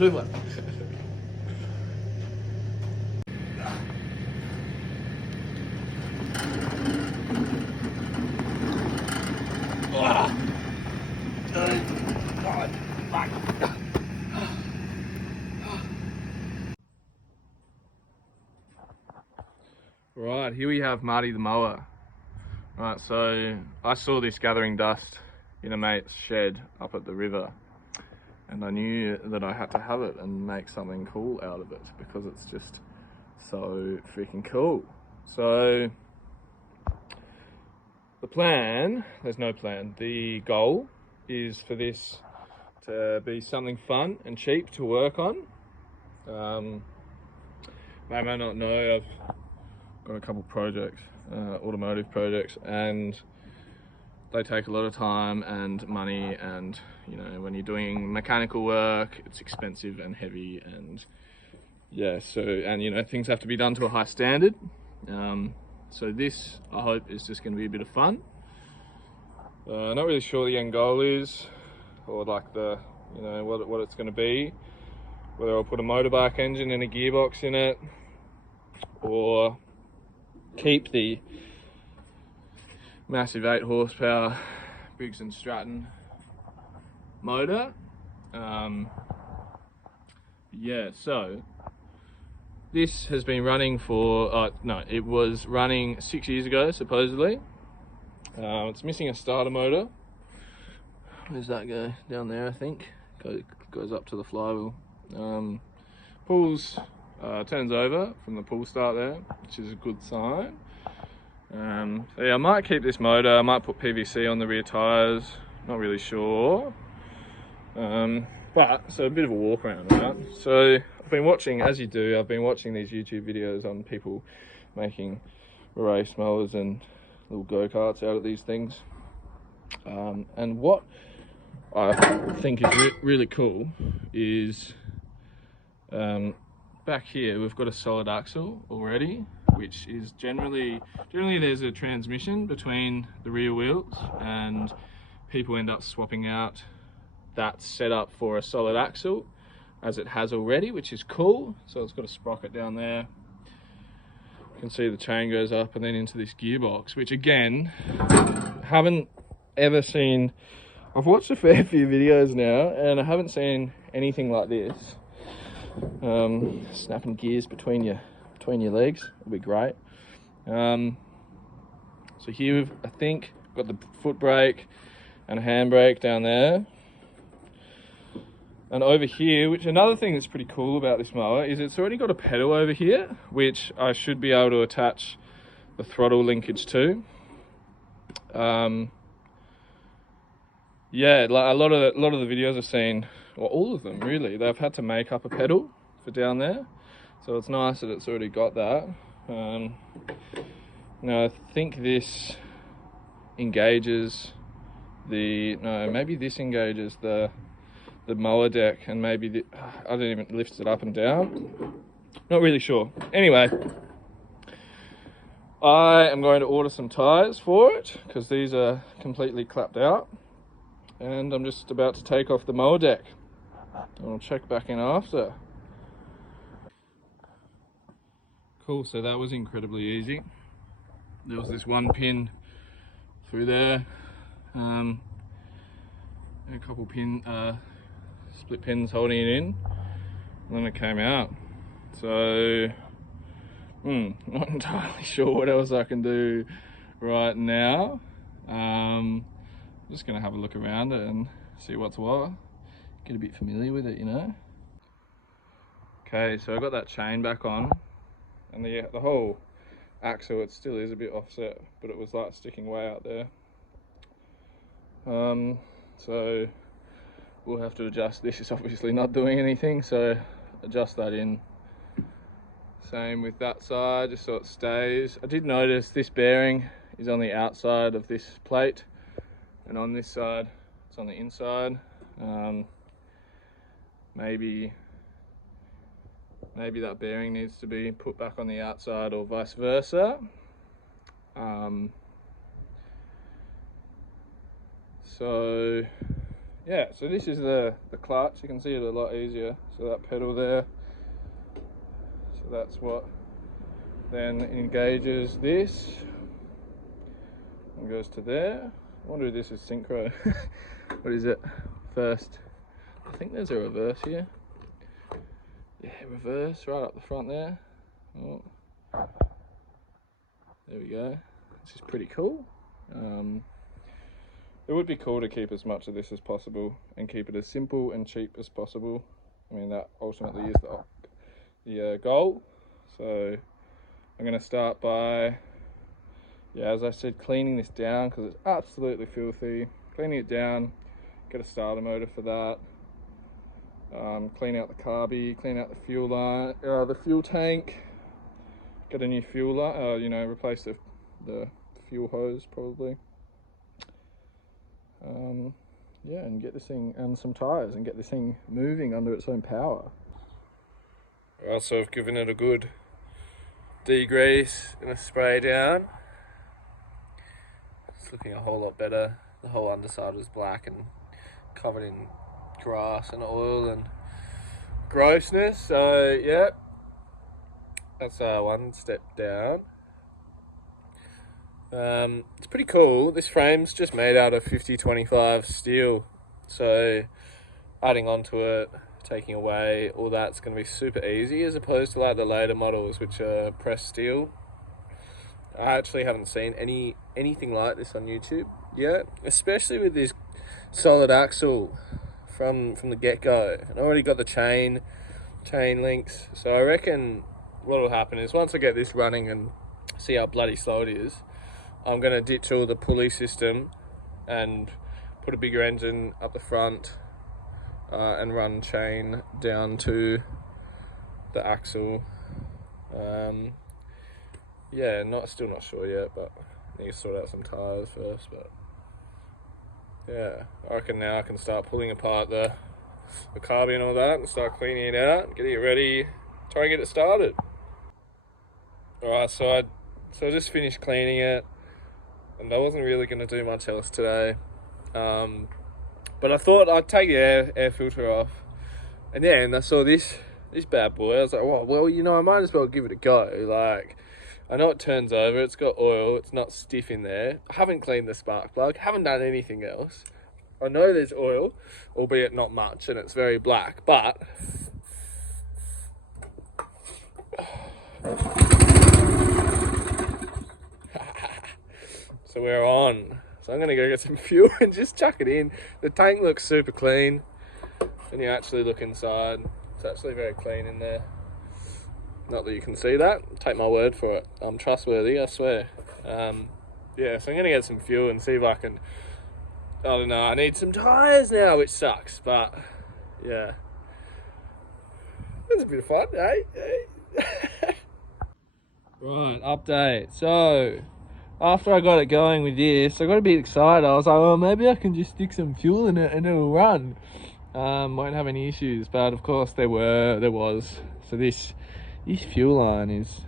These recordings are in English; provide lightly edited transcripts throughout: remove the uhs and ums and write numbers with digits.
blue one. Right, here we have Marty the mower. Right, so I saw this gathering dust in a mate's shed up at the river, and I knew that I had to have it and make something cool out of it because it's just so freaking cool. So the plan, there's no plan, the goal is for this to be something fun and cheap to work on. They may not know, I've got a couple projects, automotive projects, and they take a lot of time and money, and you know, when you're doing mechanical work, it's expensive and heavy, and yeah, so, and you know, things have to be done to a high standard. So this, I hope, is just going to be a bit of fun. Not really sure the end goal is, or like the, you know, what it's going to be, whether I'll put a motorbike engine and a gearbox in it, or keep the massive 8 horsepower Briggs & Stratton motor. Yeah, so this has been running for, no, it was running 6 years ago, supposedly. It's missing a starter motor. Where's that go? Down there, I think. Goes up to the flywheel. Pulls, turns over from the pull start there, which is a good sign. So yeah, I might keep this motor, I might put PVC on the rear tyres, not really sure. But, so a bit of a walk around, right? So I've been watching, as you do, I've been watching these YouTube videos on people making race mowers and little go-karts out of these things. And what I think is really cool is, back here we've got a solid axle already, which is generally there's a transmission between the rear wheels, and people end up swapping out that setup for a solid axle as it has already, which is cool. So it's got a sprocket down there. You can see the chain goes up and then into this gearbox, which again, haven't ever seen. I've watched a fair few videos now and I haven't seen anything like this. Snapping gears between your legs will be great. So here we've, I think, got the foot brake and a handbrake down there. And over here, which another thing that's pretty cool about this mower is it's already got a pedal over here, which I should be able to attach the throttle linkage to. Yeah, like a lot of the videos I've seen, or all of them really, they've had to make up a pedal for down there. So it's nice that it's already got that. Now I think this engages the, no, maybe this engages the mower deck, and maybe I don't even lift it up and down. Not really sure. Anyway, I am going to order some tires for it because these are completely clapped out, and I'm just about to take off the mower deck. I'll check back in after. Cool, so that was incredibly easy. There was this one pin through there, and a couple split pins holding it in, and then it came out. So not entirely sure what else I can do right now. I'm just gonna have a look around it and see what's what, get a bit familiar with it, you know. Okay, so I got that chain back on, and the whole axle, it still is a bit offset, but it was like sticking way out there. So we'll have to adjust. This is obviously not doing anything, so adjust that in. Same with that side, just so it stays. I did notice this bearing is on the outside of this plate, and on this side it's on the inside. Maybe that bearing needs to be put back on the outside, or vice versa. So yeah, so this is the clutch. You can see it a lot easier. So that pedal there, so that's what then engages this and goes to there. I wonder if this is synchro. What is it? First, I think there's a reverse here. Yeah, reverse right up the front there. Oh, there we go. This is pretty cool. It would be cool to keep as much of this as possible and keep it as simple and cheap as possible. I mean, that ultimately is the goal. So I'm going to start by, yeah, as I said, cleaning this down because it's absolutely filthy. Cleaning it down, get a starter motor for that. Clean out the carby, clean out the fuel line, the fuel tank. Get a new fuel line, replace the fuel hose probably. Yeah, and get this thing, and some tyres, and get this thing moving under its own power. Also, I've given it a good degrease and a spray down. It's looking a whole lot better. The whole underside was black and covered in grass and oil and grossness. So yeah, that's one step down. It's pretty cool. This frame's just made out of 50-25 steel, so adding onto it, taking away all that's going to be super easy, as opposed to like the later models which are pressed steel. I actually haven't seen anything like this on YouTube yet, especially with this solid axle from the get-go. And I already got the chain links, so I reckon what will happen is once I get this running and see how bloody slow it is, I'm going to ditch all the pulley system and put a bigger engine up the front and run chain down to the axle. Yeah, still not sure yet, but I need to sort out some tyres first. But yeah, I reckon now I can start pulling apart the carby and all that and start cleaning it out, getting it ready, try and get it started. Alright, so I just finished cleaning it, and I wasn't really going to do much else today. But I thought I'd take the air filter off. And then I saw this bad boy. I was like, well, I might as well give it a go. Like, I know it turns over, it's got oil, it's not stiff in there. I haven't cleaned the spark plug, haven't done anything else. I know there's oil, albeit not much, and it's very black, but so we're on. So I'm going to go get some fuel and just chuck it in. The tank looks super clean. When you actually look inside, it's actually very clean in there. Not that you can see that. Take my word for it. I'm trustworthy, I swear. Yeah, so I'm going to get some fuel and see if I can... I don't know, I need some tyres now, which sucks, but yeah. It's a bit of fun, eh? Right, update. So, after I got it going with this, I got a bit excited. I was like, well, maybe I can just stick some fuel in it and it'll run. Won't have any issues, but of course there was. So this fuel line is,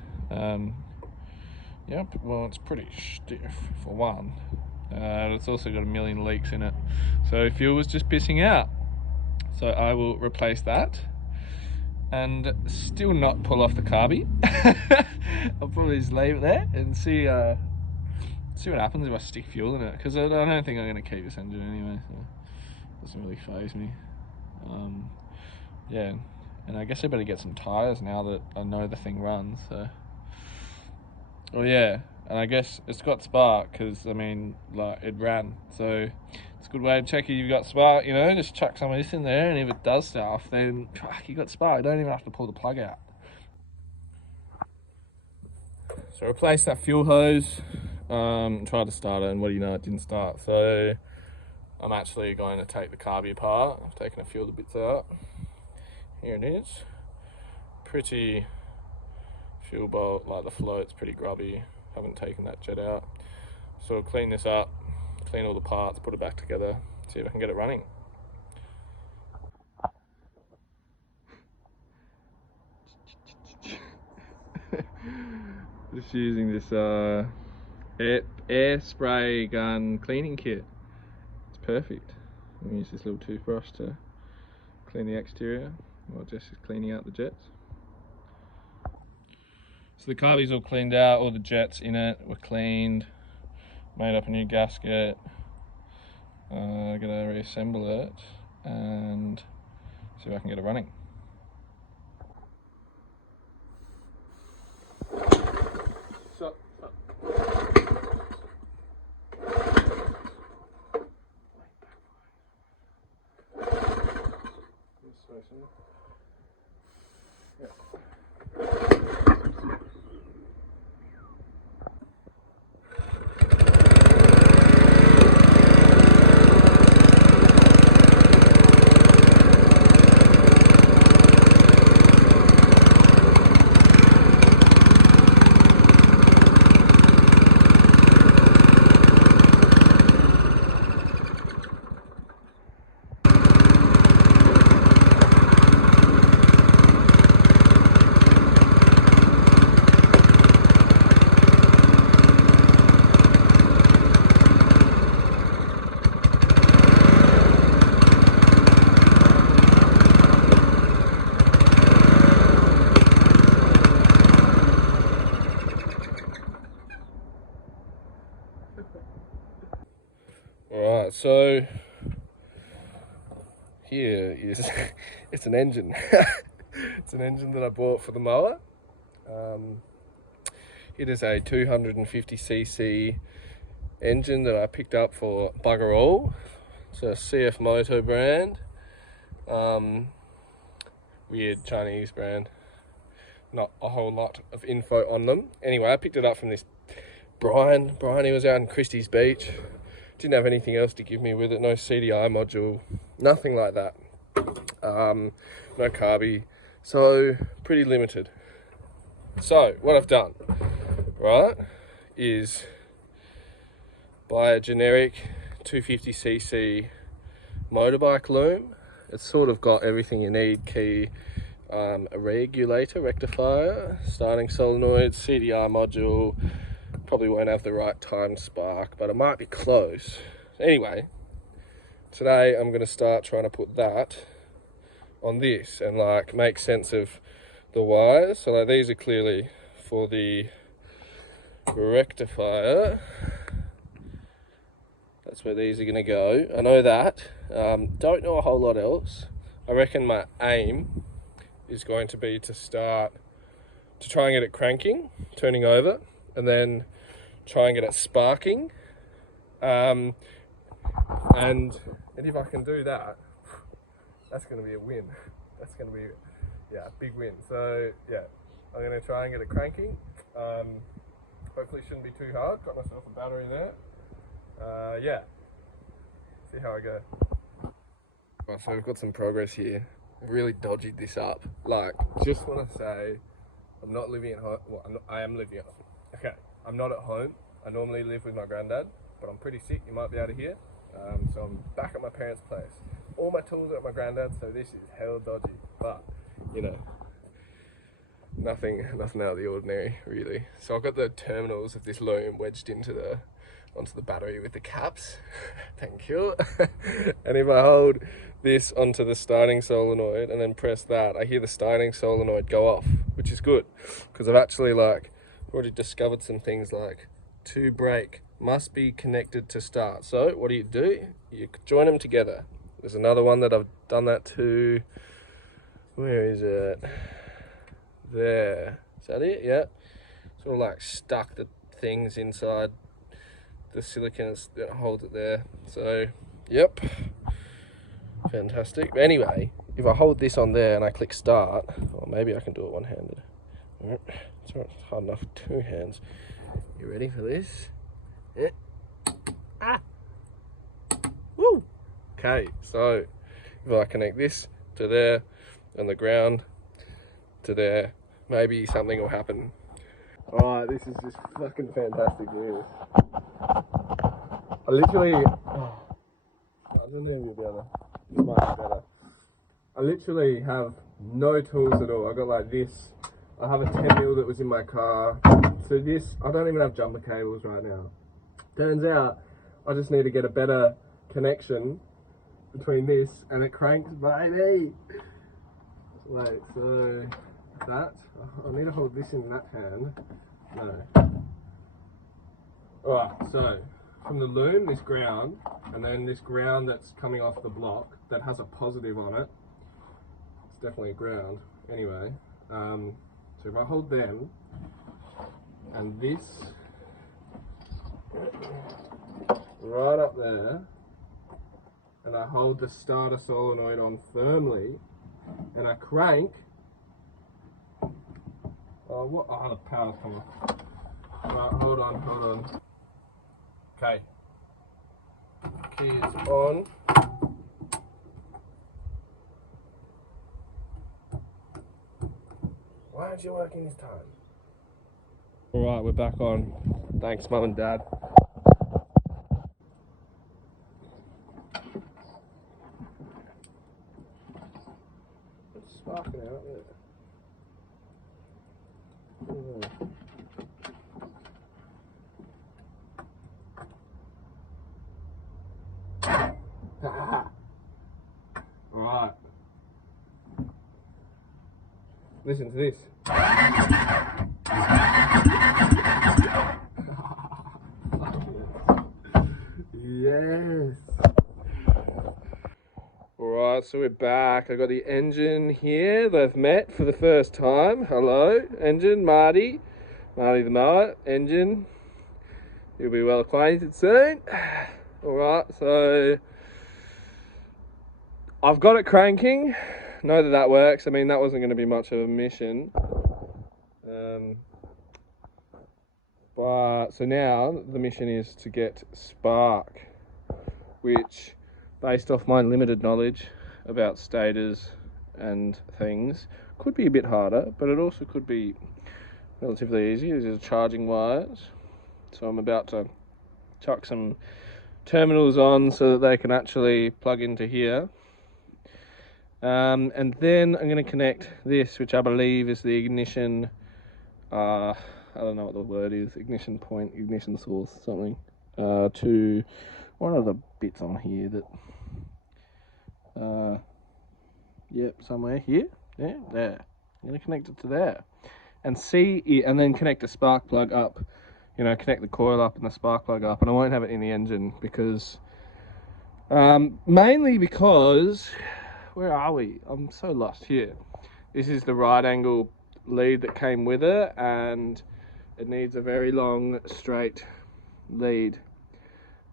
yep, well, it's pretty stiff for one. It's also got a million leaks in it. So fuel was just pissing out. So I will replace that. And still not pull off the carby. I'll probably just leave it there and see what happens if I stick fuel in it, because I don't think I'm going to keep this engine anyway, so it doesn't really faze me. Yeah, and I guess I better get some tyres now that I know the thing runs. So, well, yeah, and I guess it's got spark because I mean, like, it ran, so it's a good way to check if you've got spark. Just chuck some of this in there, and if it does stuff, then you got spark. You don't even have to pull the plug out. So replace that fuel hose. Tried to start it, and what do you know, it didn't start. So I'm actually going to take the carby apart. I've taken a few of the bits out. Here it is. Pretty fuel bolt, like the float's pretty grubby. Haven't taken that jet out. So I'll clean this up, clean all the parts, put it back together, see if I can get it running. Just using this air spray gun cleaning kit. It's perfect. We use this little toothbrush to clean the exterior while Jess is cleaning out the jets. So the carbie's all cleaned out, all the jets in it were cleaned, made up a new gasket. I'm gonna reassemble it and see if I can get it running. Alright, so here is, it's an engine. It's an engine that I bought for the mower. It is a 250cc engine that I picked up for bugger all. It's a CF Moto brand. Weird Chinese brand. Not a whole lot of info on them. Anyway, I picked it up from this Brian. He was out in Christie's Beach. Didn't have anything else to give me with it. No CDI module, nothing like that. No carbie. So pretty limited. So what I've done, right, is buy a generic 250cc motorbike loom. It's sort of got everything you need: key, a regulator, rectifier, starting solenoid, CDI module. Probably won't have the right time spark, but it might be close. Anyway, today I'm going to start trying to put that on this and like make sense of the wires. So like these are clearly for the rectifier. That's where these are going to go. I know that. Don't know a whole lot else. I reckon my aim is going to be to try and get it cranking, turning over, and then try and get it sparking. And if I can do that, that's going to be a win. That's going to be, yeah, a big win. So yeah, I'm going to try and get it cranking. Hopefully it shouldn't be too hard. Got myself a battery there. Yeah, see how I go. Right, so we've got some progress here. I've really dodged this up. Like, just want to say, I'm not living at home. Well, I am living at home. Okay, I'm not at home. I normally live with my granddad, but I'm pretty sick. You might be able to hear. So I'm back at my parents' place. All my tools are at my granddad's, so this is hell dodgy. But you know, nothing out of the ordinary, really. So I've got the terminals of this loom wedged onto the battery with the caps. Thank you. And if I hold this onto the starting solenoid and then press that, I hear the starting solenoid go off, which is good because I've actually already discovered some things like to brake must be connected to start. So what do? You join them together. There's another one that I've done that to. Where is it? There. Is that it? Yeah. Sort of like stuck the things inside the silicone that holds it there. So, yep. Fantastic. But anyway, if I hold this on there and I click start, or maybe I can do it one-handed. Alright. It's not hard enough with two hands. You ready for this? Yeah. Ah! Woo! Okay, so if I connect this to there and the ground to there, maybe something will happen. Alright, this is just fucking fantastic news. I literally, I don't know if you'll be able to, it's much better. I literally have no tools at all. I got like this. I have a 10mm that was in my car. So this, I don't even have jumper cables right now. Turns out I just need to get a better connection between this and it cranks, baby. Wait, so that, I need to hold this in that hand. No. Alright, so from the loom, this ground, and then this ground that's coming off the block that has a positive on it. It's definitely a ground. Anyway, so if I hold them and this right up there, and I hold the starter solenoid on firmly, and I crank. Oh, what? Oh, the power's come off. Right, hold on. Okay. Key is on. Why aren't you working this time? Alright, we're back on. Thanks, Mum and Dad. It's sparking out, isn't it? Alright. Listen to this. Yes. Alright, so we're back. I got the engine here. They've met for the first time. Hello, engine, Marty. Marty the mower, engine. You'll be well acquainted soon. Alright, so I've got it cranking. Know that works. I mean, that wasn't going to be much of a mission. But so now the mission is to get spark, which, based off my limited knowledge about stators and things, could be a bit harder, but it also could be relatively easy. These are charging wires. So I'm about to chuck some terminals on so that they can actually plug into here. And then I'm going to connect this, which I believe is the ignition, I don't know what the word is, ignition point, ignition source, something, to one of the bits on here that, yep, somewhere here, yeah, there. I'm going to connect it to there and see it, and then connect the spark plug up, you know, connect the coil up and the spark plug up, and I won't have it in the engine because, mainly because, where are we? I'm so lost here. This is the right angle lead that came with it, and it needs a very long straight lead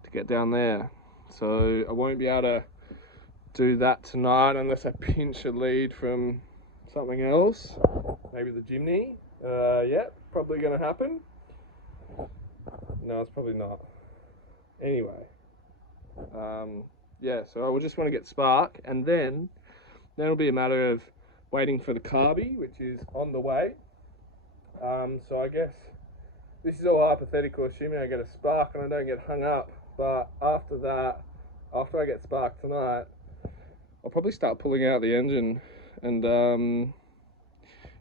to get down there. So I won't be able to do that tonight unless I pinch a lead from something else, maybe the chimney. Yeah, probably going to happen. No, it's probably not. Anyway, yeah, so I will just want to get spark, and then it'll be a matter of waiting for the carby, which is on the way. So I guess this is all hypothetical, assuming I get a spark and I don't get hung up. But after that, after I get spark tonight, I'll probably start pulling out the engine and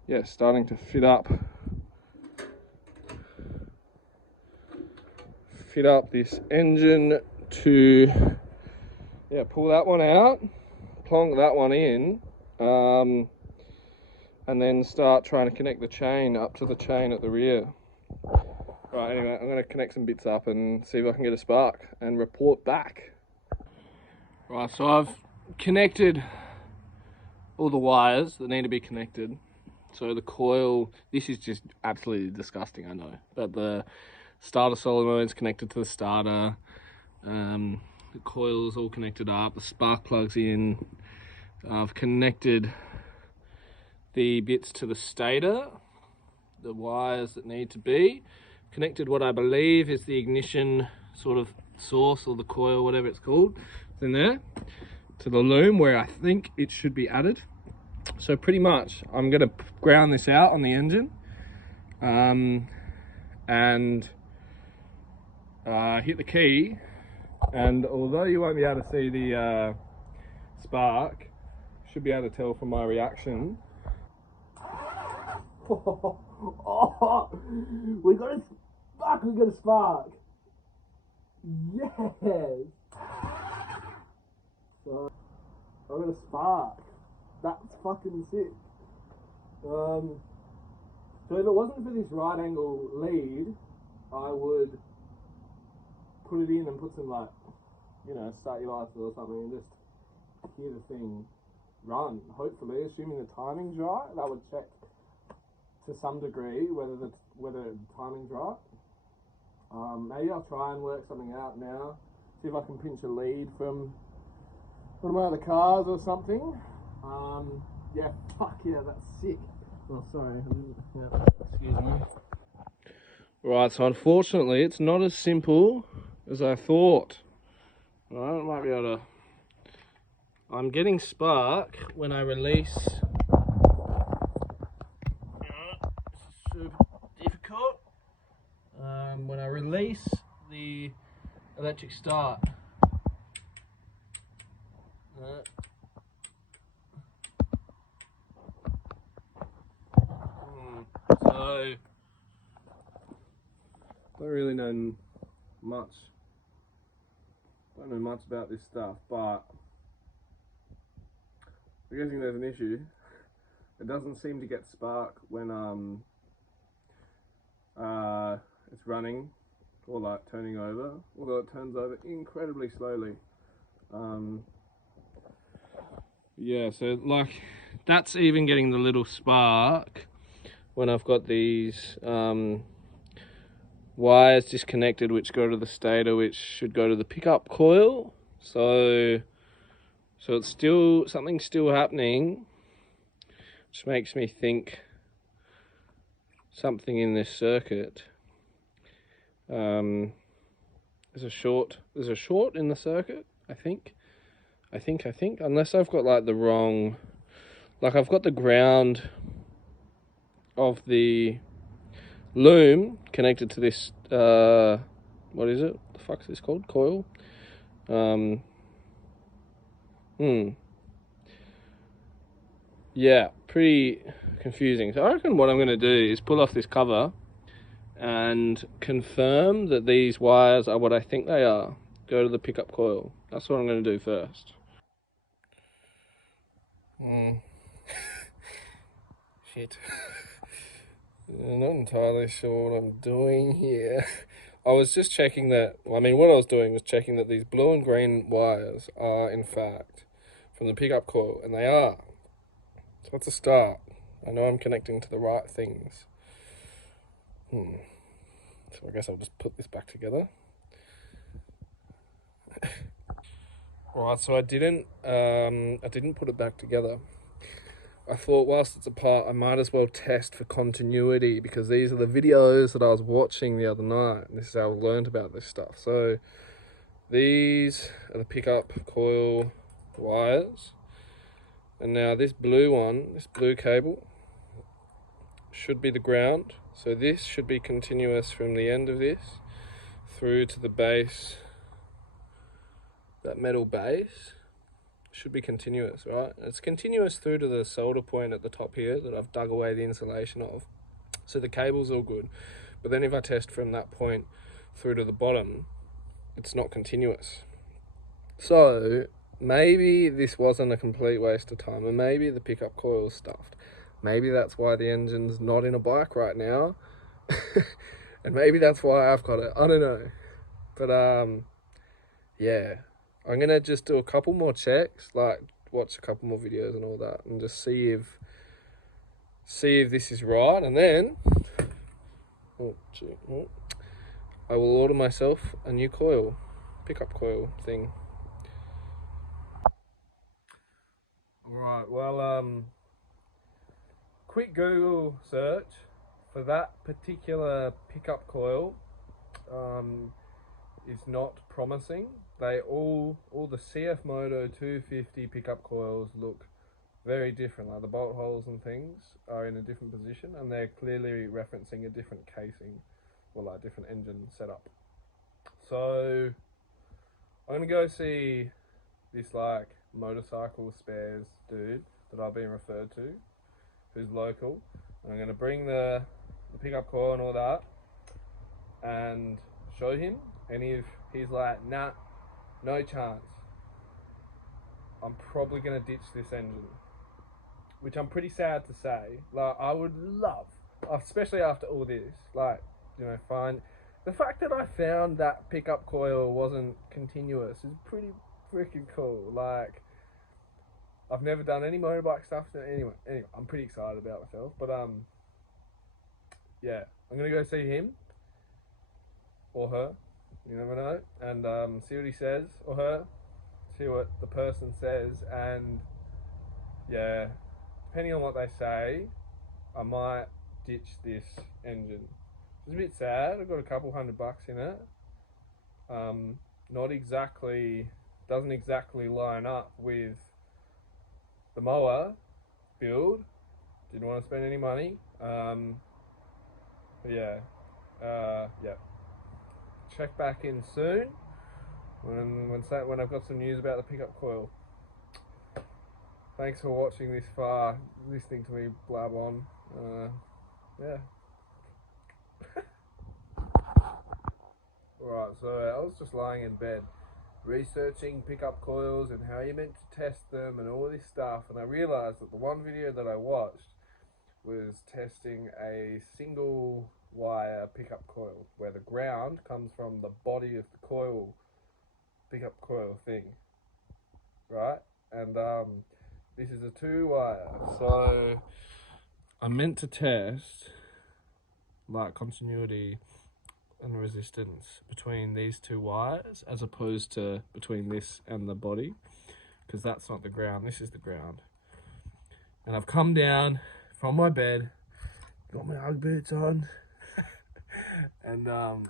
yeah, starting to fit up this engine to, yeah, pull that one out, plonk that one in, and then start trying to connect the chain up to the chain at the rear. Right, anyway, I'm going to connect some bits up and see if I can get a spark and report back. Right, so I've connected all the wires that need to be connected. So the coil, this is just absolutely disgusting, I know, but the starter solenoid is connected to the starter, the coil is all connected up, the spark plug's in. I've connected the bits to the stator, the wires that need to be connected. What I believe is the ignition sort of source, or the coil, whatever it's called, it's in there, to the loom where I think it should be added. So pretty much I'm going to ground this out on the engine, and hit the key, and although you won't be able to see the spark, you should be able to tell from my reaction. Oh, we got a spark, we got a spark. Yes. So I got a spark. That's fucking sick. So if it wasn't for this right angle lead, I would put it in and put some, like, you know, start your lights or something and just hear the thing run. Hopefully, assuming the timing's right, that would check to some degree whether the timing's right. Maybe I'll try and work something out now. See if I can pinch a lead from one of my other cars or something. Yeah, fuck yeah, that's sick. Oh, sorry. Yeah, excuse me. Right, so unfortunately, it's not as simple as I thought. Right, I might be able to. I'm getting spark when I release. It's super difficult. When I release the electric start. So, don't really know much. Don't know much about this stuff, but I'm guessing there's an issue. It doesn't seem to get spark when it's running or like turning over, although it turns over incredibly slowly. Yeah, so like that's even getting the little spark when I've got these wires disconnected which go to the stator, which should go to the pickup coil. So it's still, something's still happening, which makes me think something in this circuit. There's a short in the circuit, I think, unless I've got like the wrong, like I've got the ground of the loom connected to this, what is it? The fuck's this called? Coil? Yeah, pretty confusing. So I reckon what I'm going to do is pull off this cover and confirm that these wires are what I think they are. Go to the pickup coil. That's what I'm going to do first. Shit. I'm not entirely sure what I'm doing here. I was just checking that, I mean, what I was doing was checking that these blue and green wires are, in fact, from the pickup coil, and they are. So that's a start. I know I'm connecting to the right things. So I guess I'll just put this back together. Right, so I didn't put it back together. I thought whilst it's apart, I might as well test for continuity, because these are the videos that I was watching the other night. And this is how I learned about this stuff. So these are the pickup coil wires. And now this blue one, this blue cable, should be the ground. So this should be continuous from the end of this through to the base. That metal base should be continuous, right? It's continuous through to the solder point at the top here that I've dug away the insulation of. So the cable's all good. But then if I test from that point through to the bottom, it's not continuous. So maybe this wasn't a complete waste of time, and maybe the pickup coil's stuffed. Maybe that's why the engine's not in a bike right now. And maybe that's why I've got it. I don't know. But yeah. I'm going to just do a couple more checks, like watch a couple more videos and all that, and just see if this is right, and then I will order myself a new coil, pickup coil thing. Alright, well, quick Google search for that particular pickup coil is not promising. They all the CF Moto 250 pickup coils look very different. Like the bolt holes and things are in a different position, and they're clearly referencing a different casing or like different engine setup. So I'm gonna go see this like motorcycle spares dude that I've been referred to, who's local, and I'm gonna bring the pickup coil and all that and show him, and if he's like, nah, no chance, I'm probably going to ditch this engine, which I'm pretty sad to say. Like, I would love, especially after all this, like, you know, find the fact that I found that pickup coil wasn't continuous is pretty freaking cool. Like, I've never done any motorbike stuff. So anyway, I'm pretty excited about myself. But yeah, I'm gonna go see him or her. You never know, and see what he says, or her. See what the person says, and yeah, depending on what they say, I might ditch this engine. It's a bit sad. I've got a couple $100 in it. Not exactly, doesn't exactly line up with the mower build. Didn't want to spend any money. But yeah, yeah. Check back in soon when I've got some news about the pickup coil. Thanks for watching this far, listening to me blab on. Yeah. Alright, so I was just lying in bed researching pickup coils and how you're meant to test them and all this stuff, and I realised that the one video that I watched was testing a single wire pickup coil where the ground comes from the body of the coil, pickup coil thing, right? And this is a 2-wire, so I'm meant to test like continuity and resistance between these 2 wires as opposed to between this and the body, because that's not the ground, this is the ground. And I've come down from my bed, got my Ugg boots on, and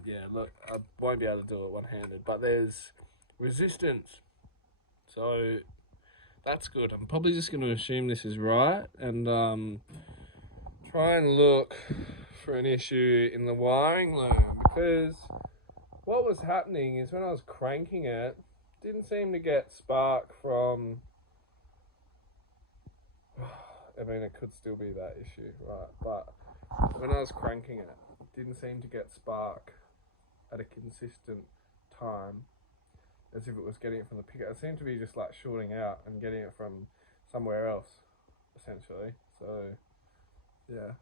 yeah, look, I won't be able to do it one-handed, but there's resistance, so that's good. I'm probably just going to assume this is right, and try and look for an issue in the wiring loom, because what was happening is when I was cranking it, didn't seem to get spark from, I mean, it could still be that issue, right? But when I was cranking it, didn't seem to get spark at a consistent time, as if it was getting it from the pickup. It seemed to be just like shorting out and getting it from somewhere else, essentially. So, yeah.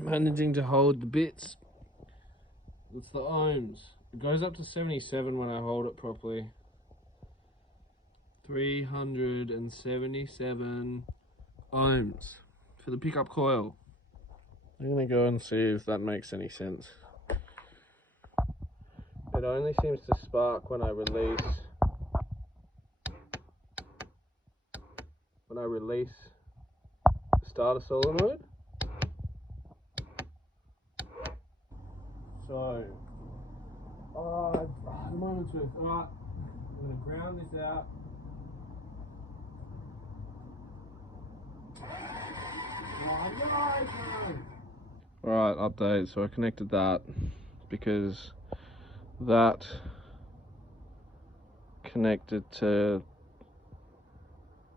Managing to hold the bits. What's the ohms? It goes up to 77 when I hold it properly. 377 ohms for the pickup coil. I'm gonna go and see if that makes any sense. It only seems to spark when I release the starter solenoid. So, the moment's worth. Alright, I'm gonna ground this out. Alright, update. So I connected that because that connected to,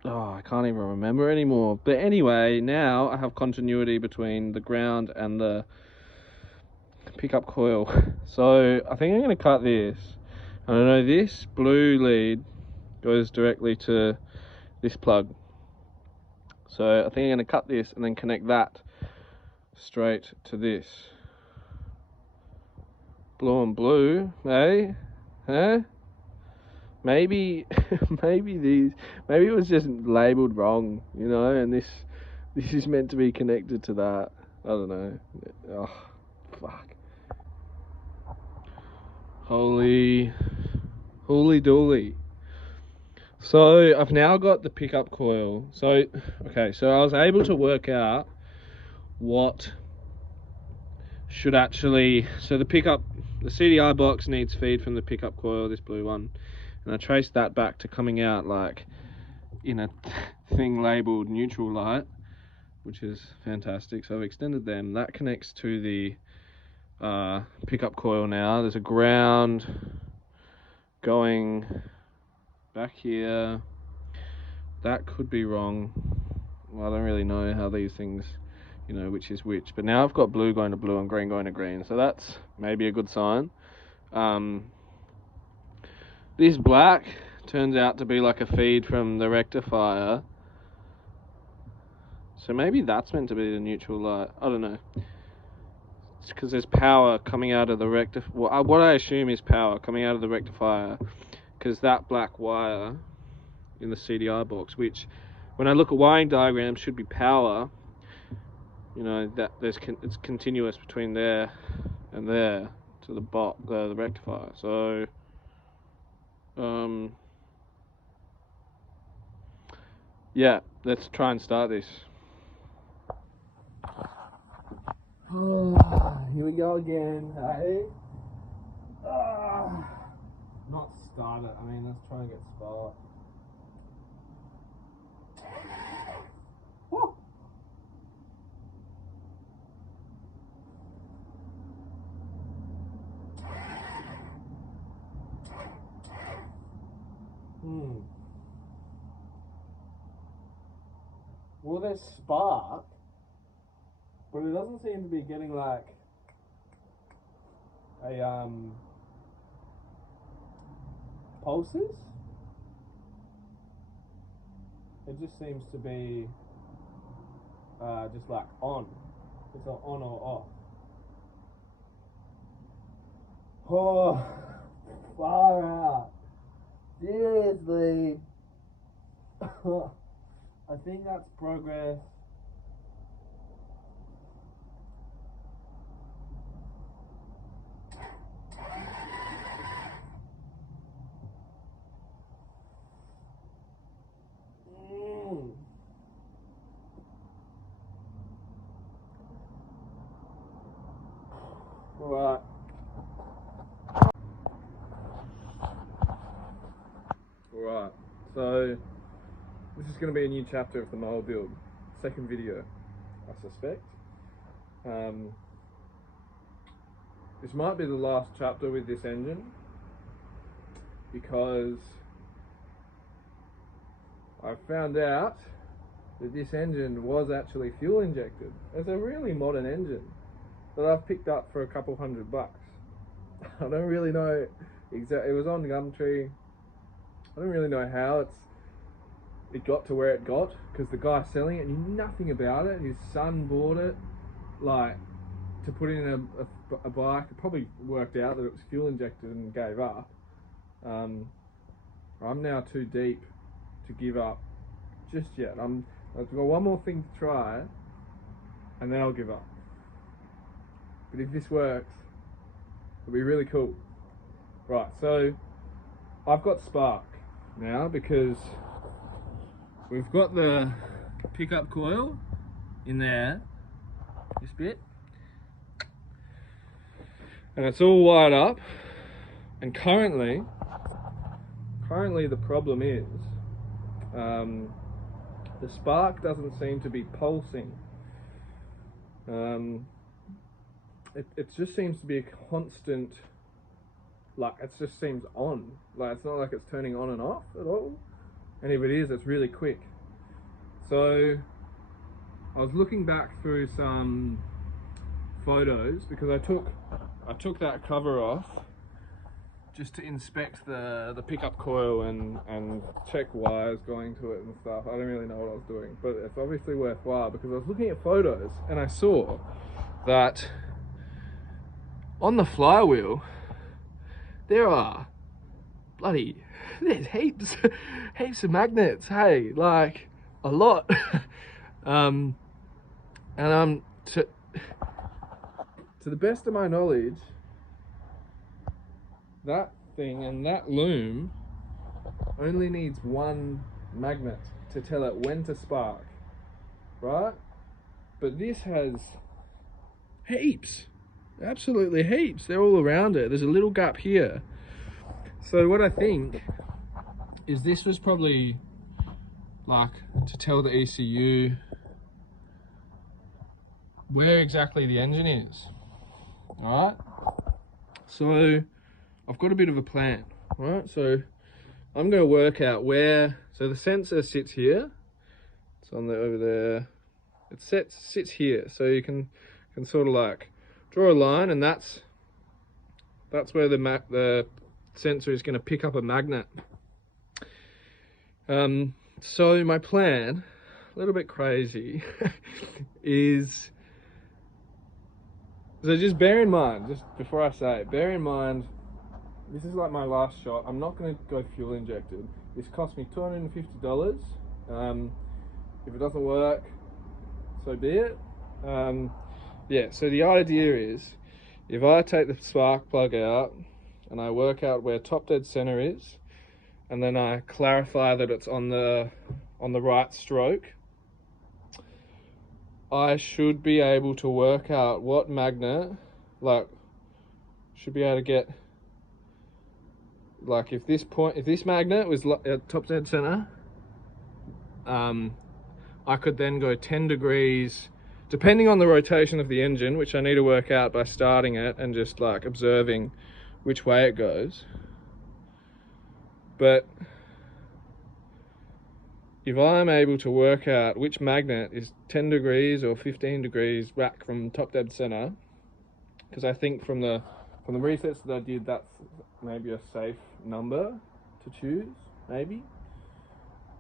I can't even remember anymore. But anyway, now I have continuity between the ground and the pickup coil. So I think I'm going to cut this. And I know this blue lead goes directly to this plug. So I think I'm going to cut this and then connect that straight to this. Blue and blue, eh? Huh? Maybe maybe it was just labelled wrong, you know, and this is meant to be connected to that. I don't know. Oh, fuck. Holy dooly. So I've now got the pickup coil. So okay, so I was able to work out what should actually, so the CDI box needs feed from the pickup coil, this blue one, and I traced that back to coming out like in a thing labelled neutral light, which is fantastic. So I've extended them. That connects to the pickup coil now. There's a ground going back here. That could be wrong. Well, I don't really know how these things you know, which is which. But now I've got blue going to blue and green going to green, so that's maybe a good sign. This black turns out to be like a feed from the rectifier, so maybe that's meant to be the neutral light. I don't know. It's because there's power coming out of the rectifier. Well, what I assume is power coming out of the rectifier, because that black wire in the CDI box, which when I look at wiring diagrams should be power, you know, that it's continuous between there and there to the rectifier. So yeah, let's try and start this. Here we go again, hey? Not start it, I mean, let's try and get spark. Woo! Well, there's spark, but it doesn't seem to be getting like a pulses. It just seems to be just like on. It's an on or off. Oh, far out. Seriously. I think that's progress. Alright. Alright, so this is going to be a new chapter of the mower build. Second video, I suspect. This might be the last chapter with this engine, because I found out that this engine was actually fuel injected. It's a really modern engine that I've picked up for a couple $100. I don't really know exactly. It was on Gumtree. I don't really know how it got to where it got, because the guy selling it knew nothing about it. His son bought it, like, to put in a bike. It probably worked out that it was fuel injected and gave up. I'm now too deep to give up just yet. I've got one more thing to try, and then I'll give up. But if this works, it'll be really cool. Right, so I've got spark now, because we've got the pickup coil in there, this bit, and it's all wired up. And currently the problem is the spark doesn't seem to be pulsing. It just seems to be a constant, like, it just seems on. Like, it's not like it's turning on and off at all. And if it is, it's really quick. So I was looking back through some photos, because I took that cover off just to inspect the pickup coil and check wires going to it and stuff. I don't really know what I was doing, but it's obviously worthwhile, because I was looking at photos and I saw that on the flywheel there's heaps of magnets, hey, like a lot. And to the best of my knowledge, that thing and that loom only needs one magnet to tell it when to spark, right? But this has heaps, absolutely heaps. They're all around it. There's a little gap here. So what I think is this was probably like to tell the ECU where exactly the engine is. Alright, so I've got a bit of a plan. Alright, so I'm going to work out where, so the sensor sits here, it's on over there, it sits here, so you can sort of like draw a line, and that's where the sensor is going to pick up a magnet. So my plan, a little bit crazy, is, so just bear in mind, just before I say it, bear in mind, this is like my last shot. I'm not going to go fuel injected. This cost me $250. If it doesn't work, so be it. Yeah, so the idea is, if I take the spark plug out and I work out where top dead center is, and then I clarify that it's on the right stroke, I should be able to work out what magnet, like, should be able to get, like, if this magnet was at top dead center, I could then go 10 degrees, depending on the rotation of the engine, which I need to work out by starting it and just like observing which way it goes. But if I'm able to work out which magnet is 10 degrees or 15 degrees back from top dead center, because I think from the research that I did, that's maybe a safe number to choose, maybe.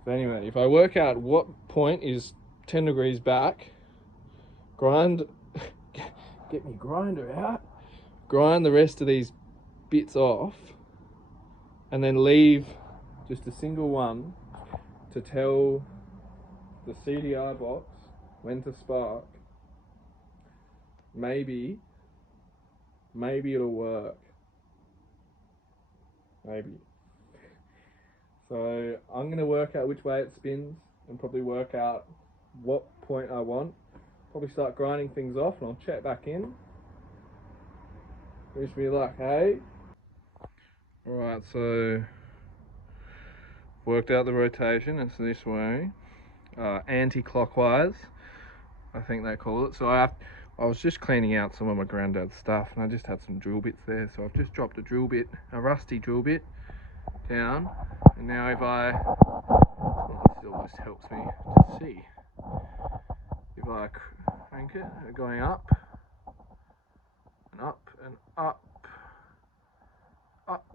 So anyway, if I work out what point is 10 degrees back, get me grinder out, grind the rest of these bits off, and then leave just a single one to tell the CDI box when to spark, maybe it'll work. Maybe. So I'm going to work out which way it spins and probably work out what point I want. Probably start grinding things off, and I'll check back in. Wish me luck, hey? Alright, so worked out the rotation, it's this way. Anti-clockwise, I think they call it. So I was just cleaning out some of my granddad's stuff, and I just had some drill bits there, so I've just dropped a drill bit, a rusty drill bit, down. And now if I, this almost helps me to see. If I crank it, going up, and up, and up, up.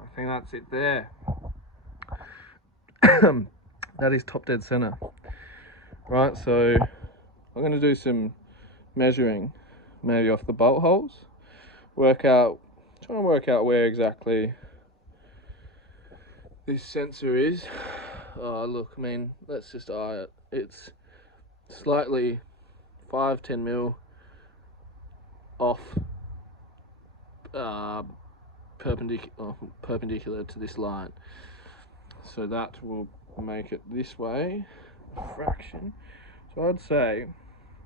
I think that's it there. That is top dead center. Right, so I'm going to do some measuring, maybe off the bolt holes. Try and work out where exactly this sensor is. Oh, look, I mean, let's just eye it. It's slightly 5-10 mil off, perpendicular to this line. So that will make it this way, a fraction. So I'd say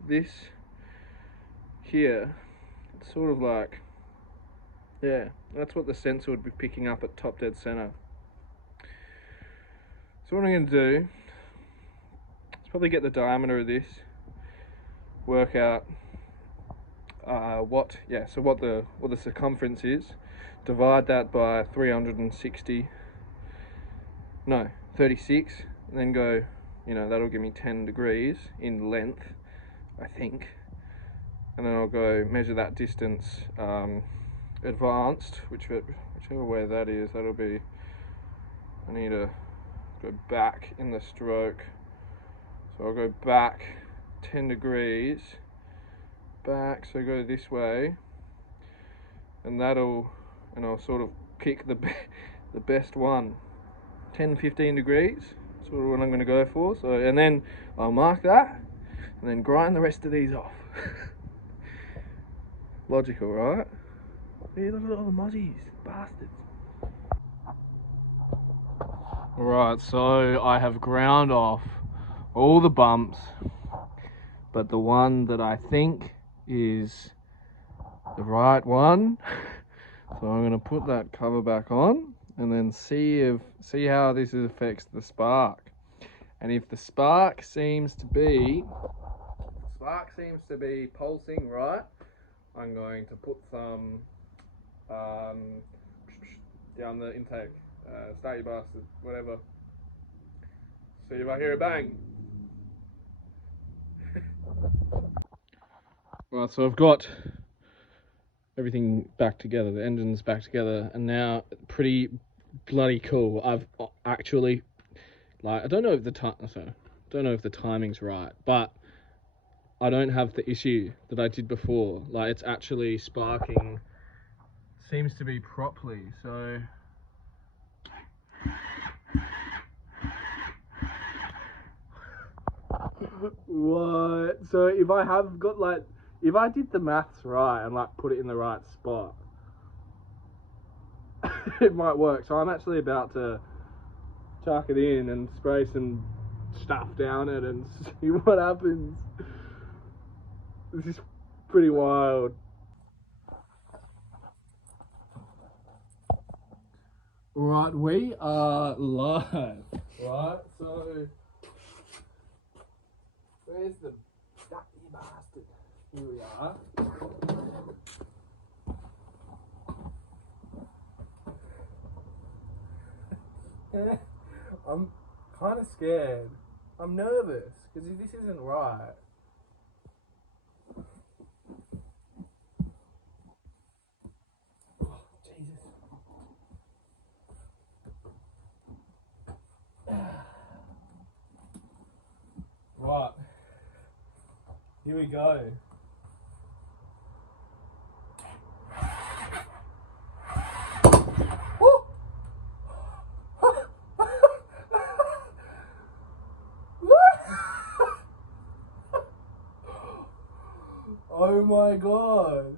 this here, it's sort of like, yeah, that's what the sensor would be picking up at top dead center. So what I'm going to do is probably get the diameter of this, work out what the circumference is, divide that by 36, and then go, that'll give me 10 degrees in length, I think. And then I'll go measure that distance advanced, whichever way that is. That'll be, I need to go back in the stroke, so I'll go back 10 degrees back, so go this way, and I'll sort of pick the best one, 10-15 degrees, sort of what I'm going to go for. So, and then I'll mark that, and then grind the rest of these off. Logical, right? Hey, look at all the mozzies, bastards. Alright, so I have ground off all the bumps, but the one that I think is the right one. So I'm going to put that cover back on and then see how this affects the spark. And if the spark seems to be pulsing right, I'm going to put some down the intake Start you bastard, whatever. See if I hear a bang. Right, so I've got everything back together, the engine's back together, and now pretty bloody cool. I've actually, like, I don't know if the timing's right, but I don't have the issue that I did before. Like, it's actually sparking, seems to be properly, so. What? So if I have got, like, if I did the maths right and like put it in the right spot, it might work. So I'm actually about to chuck it in and spray some stuff down it and see what happens. This is pretty wild. Right, we are live. Right, so where's the ducky bastard? Here we are. I'm kind of scared. I'm nervous because this isn't right. Oh, Jesus. Right. Here we go. Oh my god.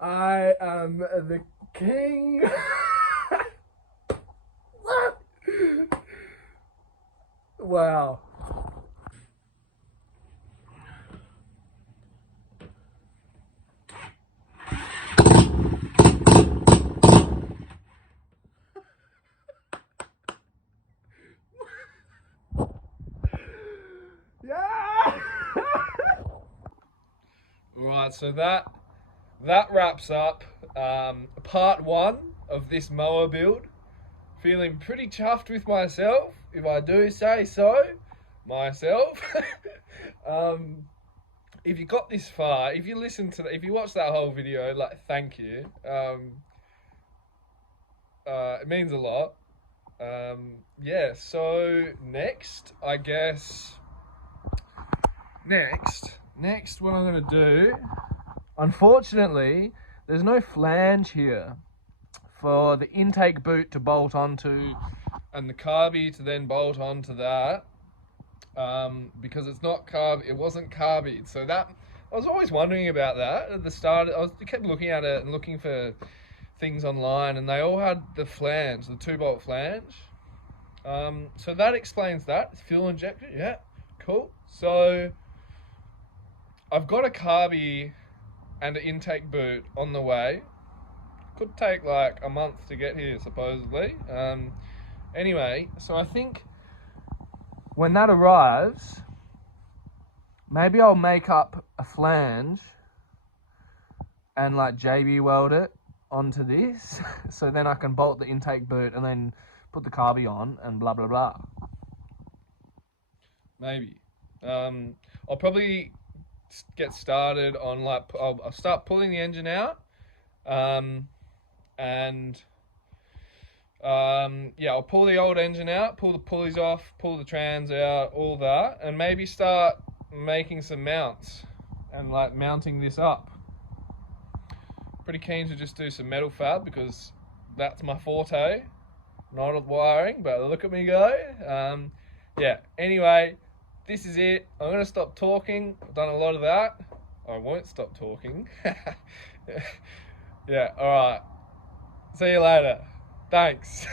I am the king. Wow. Yeah. Right, so that wraps up part one of this mower build. Feeling pretty chuffed with myself, if I do say so myself. If you got this far, if you if you watched that whole video, like, thank you. It means a lot. Yeah, so next, I guess, next what I'm gonna do, unfortunately, there's no flange here for the intake boot to bolt onto and the carby to then bolt onto that, because it's not it wasn't carbied. So that, I was always wondering about that at the start. I kept looking at it and looking for things online, and they all had the flange, the 2-bolt flange. So that explains that. It's fuel injected, yeah, cool. So I've got a carby and an intake boot on the way. Could take like a month to get here, supposedly. Anyway, so I think when that arrives, maybe I'll make up a flange and like JB weld it onto this, so then I can bolt the intake boot and then put the carby on and blah blah blah. Maybe. I'll probably get started on, like, I'll start pulling the engine out, yeah, I'll pull the old engine out, pull the pulleys off, pull the trans out, all that, and maybe start making some mounts and like mounting this up. Pretty keen to just do some metal fab because that's my forte, not wiring, but look at me go. Yeah, anyway, this is it. I'm gonna stop talking. I've done a lot of that. I won't stop talking. Yeah, alright. See you later. Thanks.